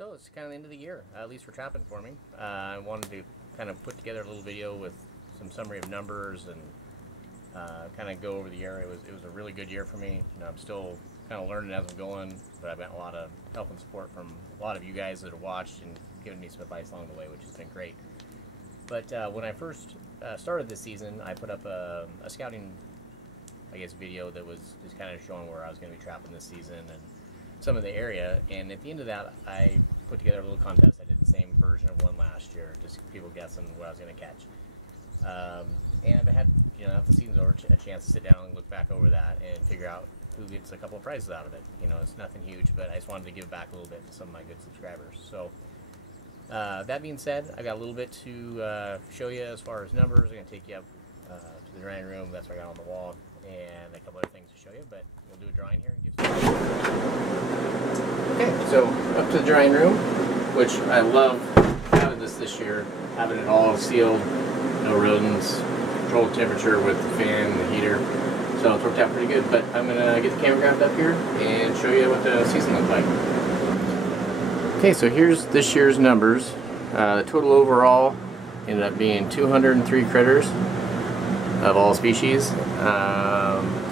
So it's kind of the end of the year, at least for trapping for me. I wanted to kind of put together a little video with some summary of numbers and kind of go over the year. It was a really good year for me. You know, I'm still kind of learning as I'm going, but I've got a lot of help and support from a lot of you guys that have watched and given me some advice along the way, which has been great. But when I first started this season, I put up a scouting, I guess, video that was just kind of showing where I was going to be trapping this season and some of the area. And at the end of that, I put together a little contest. I did the same version of one last year, just people guessing what I was going to catch. And I've had, you know, after the season's over, a chance to sit down and look back over that and figure out who gets a couple of prizes out of it. You know, it's nothing huge, but I just wanted to give back a little bit to some of my good subscribers. So that being said, I got a little bit to show you as far as numbers. I'm going to take you up to the drawing room. That's what I got on the wall, and a couple other things to show you, but we'll do a drawing here and give some. Okay, so up to the drawing room, which I love having this year, having it all sealed, no rodents, controlled temperature with the fan and the heater. So it's worked out pretty good, but I'm going to get the camera grabbed up here and show you what the season looks like. Okay, so here's this year's numbers. The total overall ended up being 203 critters of all species.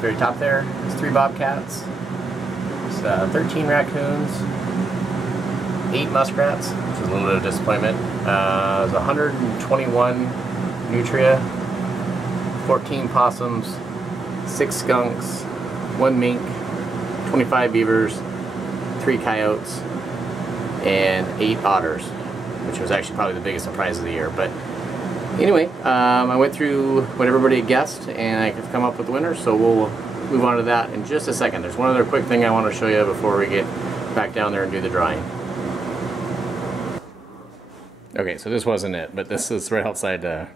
Very top there is 3 bobcats, it's, 13 raccoons, 8 muskrats, which is a little bit of disappointment. There's 121 nutria, 14 possums, 6 skunks, 1 mink, 25 beavers, 3 coyotes, and 8 otters, which was actually probably the biggest surprise of the year. But anyway, I went through what everybody guessed, and I could come up with the winner, so we'll move on to that in just a second. There's one other quick thing I want to show you before we get back down there and do the drawing. Okay, so this wasn't it, but this is right outside the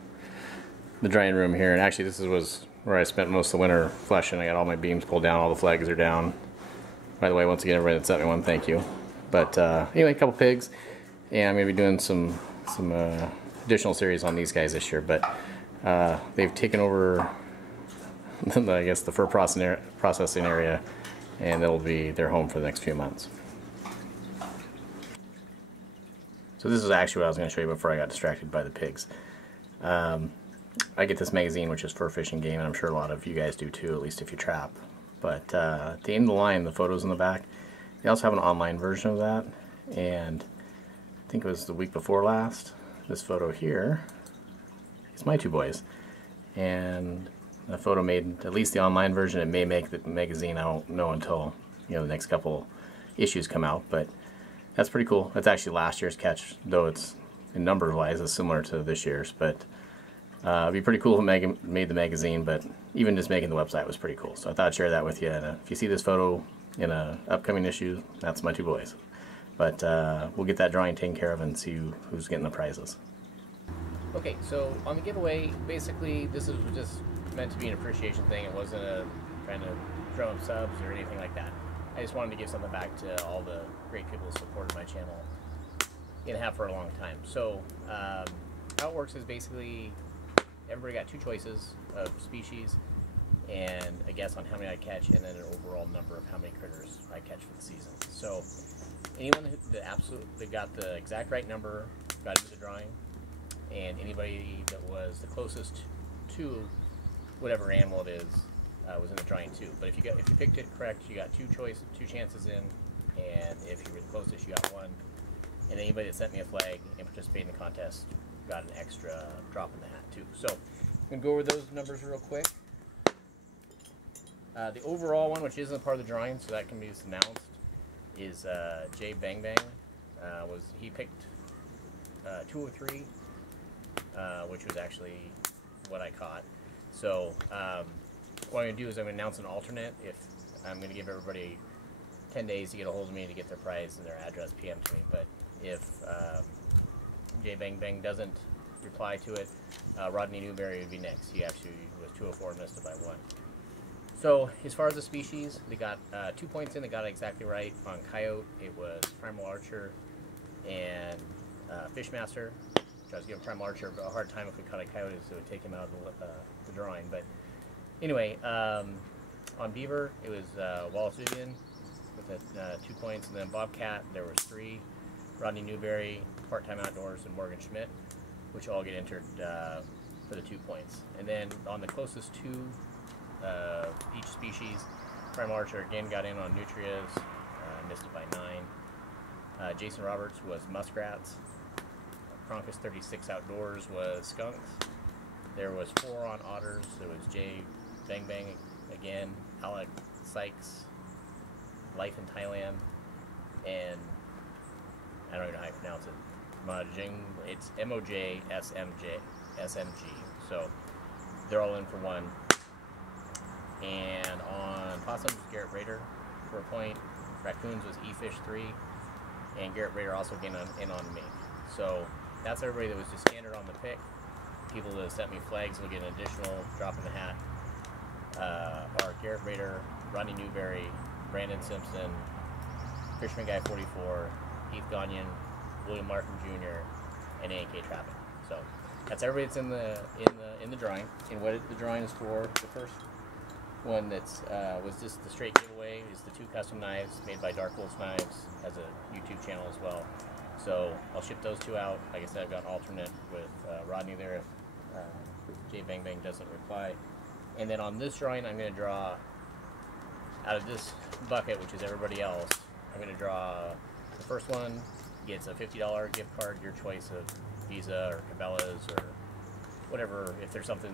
drying room here, and actually this was where I spent most of the winter flushing. I got all my beams pulled down, all the flags are down. By the way, once again, everybody that sent me one, thank you. But anyway, a couple pigs, and I'm going to be doing some additional series on these guys this year. But they've taken over, I guess, the fur processing area, and they'll be their home for the next few months. So this is actually what I was going to show you before I got distracted by the pigs. I get this magazine, which is Fur Fishing Game, and I'm sure a lot of you guys do too, at least if you trap. But at the end of the line, the photos in the back, they also have an online version of that. And I think it was the week before last, this photo here is my 2 boys. And the photo made at least the online version. It may make the magazine, I don't know until, you know, the next couple issues come out. But that's pretty cool. That's actually last year's catch, though it's, in number wise, is similar to this year's. But it'd be pretty cool if it made the magazine, but even just making the website was pretty cool. So I thought I'd share that with you. And if you see this photo in an upcoming issue, that's my 2 boys. But we'll get that drawing taken care of and see who's getting the prizes. Okay, so on the giveaway, basically this is just meant to be an appreciation thing. It wasn't trying to drum up subs or anything like that. I just wanted to give something back to all the great people who supported my channel and have for a long time. So how it works is basically everybody got 2 choices of species and a guess on how many I catch, and then an overall number of how many critters I catch for the season. So anyone that got the exact right number got into the drawing, and anybody that was the closest to whatever animal it is was in the drawing too. But if you picked it correct, you got 2 chances in, and if you were the closest, you got 1. And anybody that sent me a flag and participated in the contest got an extra drop in the hat too. So I'm going to go over those numbers real quick. The overall one, which isn't part of the drawing, so that can be just announced, is Jay Bang Bang. He picked 203, which was actually what I caught. So what I'm going to do is I'm going to announce an alternate. If I'm going to give everybody 10 days to get a hold of me to get their prize and their address PM to me. But if Jay Bang Bang doesn't reply to it, Rodney Newberry would be next. He actually was 204 and missed it by 1. So as far as the species, they got 2 points in. They got it exactly right. On coyote, it was Primal Archer and Fishmaster, which I was giving Primal Archer a hard time if we caught a coyote, so it would take him out of the drawing. But anyway, on beaver, it was Wallace Vivian with 2 points, and then bobcat, there was 3. Rodney Newberry, Part-Time Outdoors, and Morgan Schmidt, which all get entered for the 2 points. And then on the closest two each species, Prime Archer again got in on nutrias, missed it by 9. Jason Roberts was muskrats. Cronkus 36 Outdoors was skunks. There was 4 on otters. There was Jay Bang Bang again, Alec Sykes, Life in Thailand, and I don't even know how you pronounce it. Mojing, it's MOJSMG. So they're all in for 1. And on possums, Garrett Rader for a point. Raccoons was E-Fish 3, and Garrett Rader also getting in on mink. So that's everybody that was just standard on the pick. People that sent me flags will get an additional drop in the hat. Are Garrett Rader, Rodney Newberry, Brandon Simpson, Fisherman Guy 44, Heath Gagnon, William Markham Jr., and A&K Trapping. So that's everybody that's in the drawing. And what the drawing is for, the first one that's was just the straight giveaway is the 2 custom knives made by Dark Wolf Knives, has a YouTube channel as well. So I'll ship those 2 out. Like I said, I've got an alternate with Rodney there if Jay Bang Bang doesn't reply. And then on this drawing, I'm going to draw out of this bucket, which is everybody else. I'm going to draw the first one gets a $50 gift card, your choice of Visa or Cabela's or whatever. If there's something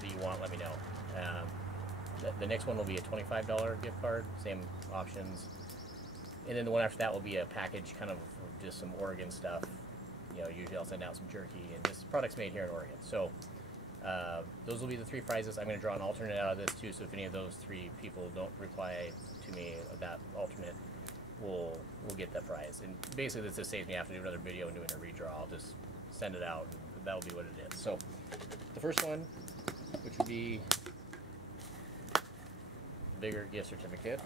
that you want, let me know. The next one will be a $25 gift card, same options. And then the one after that will be a package, kind of just some Oregon stuff. You know, usually I'll send out some jerky, and this product's made here in Oregon. So those will be the 3 prizes. I'm going to draw an alternate out of this too, so if any of those 3 people don't reply to me, that alternate will get that prize. And basically this just saves me having to do another video and doing a redraw. I'll just send it out, and that'll be what it is. So the first one, which would be bigger gift certificate.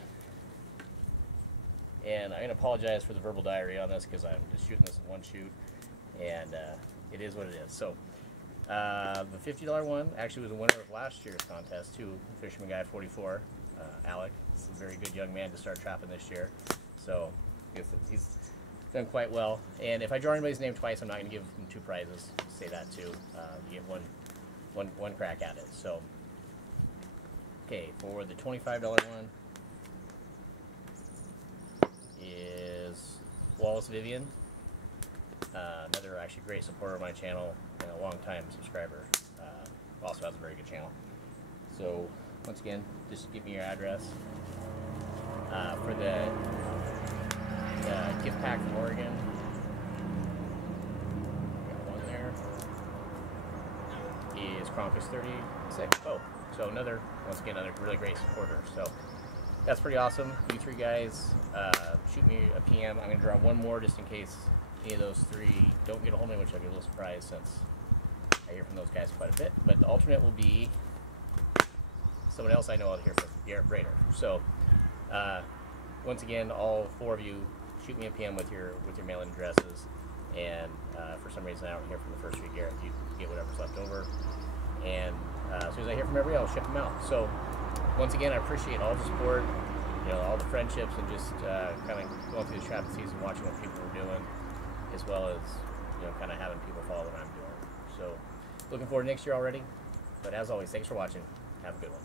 And I'm going to apologize for the verbal diarrhea on this because I'm just shooting this in one shoot, and it is what it is. So the $50 one actually was a winner of last year's contest too, Fisherman Guy 44, Alec. He's a very good young man to start trapping this year, so he's done quite well. And if I draw anybody's name twice, I'm not going to give them 2 prizes. Say that too. You get one crack at it. So okay, for the $25 one is Wallace Vivian, another actually great supporter of my channel and a long-time subscriber. Also has a very good channel. So once again, just give me your address. For the gift pack from Oregon, got one there, is Cronkus 36. Oh, so once again, another really great supporter. So that's pretty awesome. You 3 guys, shoot me a PM. I'm going to draw one more just in case any of those 3 don't get a hold of me, which I'll be a little surprised since I hear from those guys quite a bit. But the alternate will be someone else I know out here from Garrett Rader. So once again, all 4 of you, shoot me a PM with your mailing addresses. And for some reason I don't hear from the first 3 Garrett, you get whatever's left over. And as soon as I hear from everybody, I'll ship them out. So once again, I appreciate all the support, you know, all the friendships, and just kind of going through the trapping season, watching what people are doing, as well as, you know, kind of having people follow what I'm doing. So looking forward to next year already. But as always, thanks for watching. Have a good one.